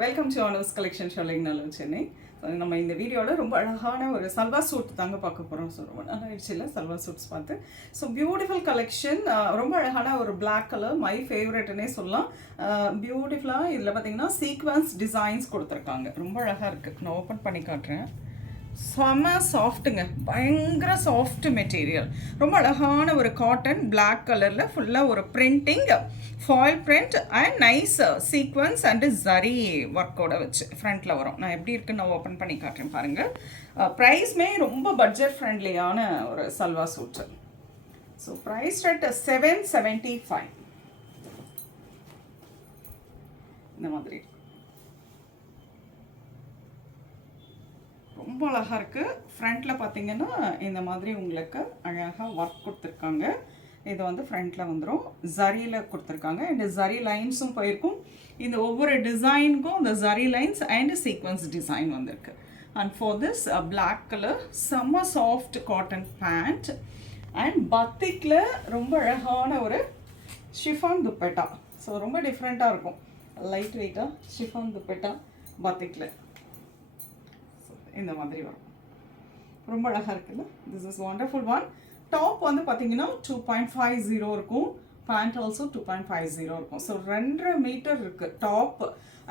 Welcome to honours collection ஷோலிங் நல்ல சென்னை. நம்ம இந்த வீடியோவில் ரொம்ப அழகான ஒரு சல்வார் சூட் தாங்க பார்க்க போகிறோம். ஸோ ரொம்ப நல்லா ஆயிடுச்சுல சல்வார் சூட்ஸ் பார்த்து. ஸோ பியூட்டிஃபுல் கலெக்ஷன், ரொம்ப அழகான ஒரு பிளாக் கலர், மை ஃபேவரட்னே சொல்லலாம். பியூட்டிஃபுல்லாக இதில் பார்த்தீங்கன்னா சீக்வன்ஸ் டிசைன்ஸ் கொடுத்துருக்காங்க. ரொம்ப அழகாக இருக்குது. நான் ஓப்பன் பண்ணி காட்டுறேன். செம சாஃப்ட்டுங்க, பயங்கர சாஃப்ட் மெட்டீரியல். ரொம்ப அழகான ஒரு காட்டன் பிளாக் கலரில் ஃபுல்லாக ஒரு printing, foil print and nice sequins and zari ஒர்க்கோட வச்சு ஃப்ரண்ட்டில் வரும். நான் எப்படி இருக்குன்னு நான் ஓப்பன் பண்ணி காட்டுறேன் பாருங்கள். ப்ரைஸ்மே ரொம்ப பட்ஜெட் ஃப்ரெண்ட்லியான ஒரு சல்வா சூட்டு. ஸோ ப்ரைஸ் ரேட் $775 இந்த மாதிரி. ரொம்ப அழகாக இருக்குது. ஃப்ரண்ட்டில் பார்த்தீங்கன்னா இந்த மாதிரி உங்களுக்கு அழகாக ஒர்க் கொடுத்துருக்காங்க. இது வந்து ஃப்ரண்ட்டில் வந்துடும், ஜரியில் கொடுத்துருக்காங்க. அண்ட் ஜரி லைன்ஸும் போயிருக்கும். இந்த ஒவ்வொரு டிசைனுக்கும் இந்த zari lines and sequins design வந்திருக்கு. And for this black colour செம்ம சாஃப்ட் காட்டன் பேண்ட் அண்ட் பத்திக்கில் ரொம்ப அழகான ஒரு ஷிஃபான் துப்பட்டா. ஸோ ரொம்ப டிஃப்ரெண்ட்டாக இருக்கும், லைட் வெயிட்டாக ஷிஃபான் துப்பட்டா பத்திக்கில் இந்த மாதிரி வரும். ரொம்ப அழகாக இருக்குல்ல. This is wonderful one. Top வந்து பார்த்தீங்கன்னா 2.50 இருக்கும், பேண்ட் ஆல்சோ 2.50 இருக்கும். ஸோ 2.5 மீட்டர் இருக்குது top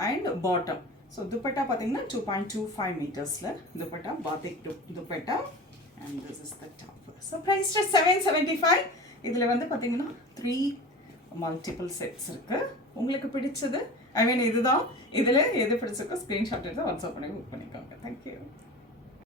and bottom. So dupatta பார்த்தீங்கன்னா 2.25 மீட்டர்ஸில் dupatta, batik dupatta. And this is the top. So price $775. இதில் வந்து பார்த்தீங்கன்னா 3 மல்டிபிள் செட்ஸ் இருக்குது. உங்களுக்கு பிடிச்சது, ஐ மீன் இதுதான், இதில் எது பிடிச்சிருக்கோ ஸ்க்ரீன்ஷாட் எடுத்து வாட்ஸ்அப் பண்ணி புக் பண்ணிக்கோங்க. தேங்க்யூ.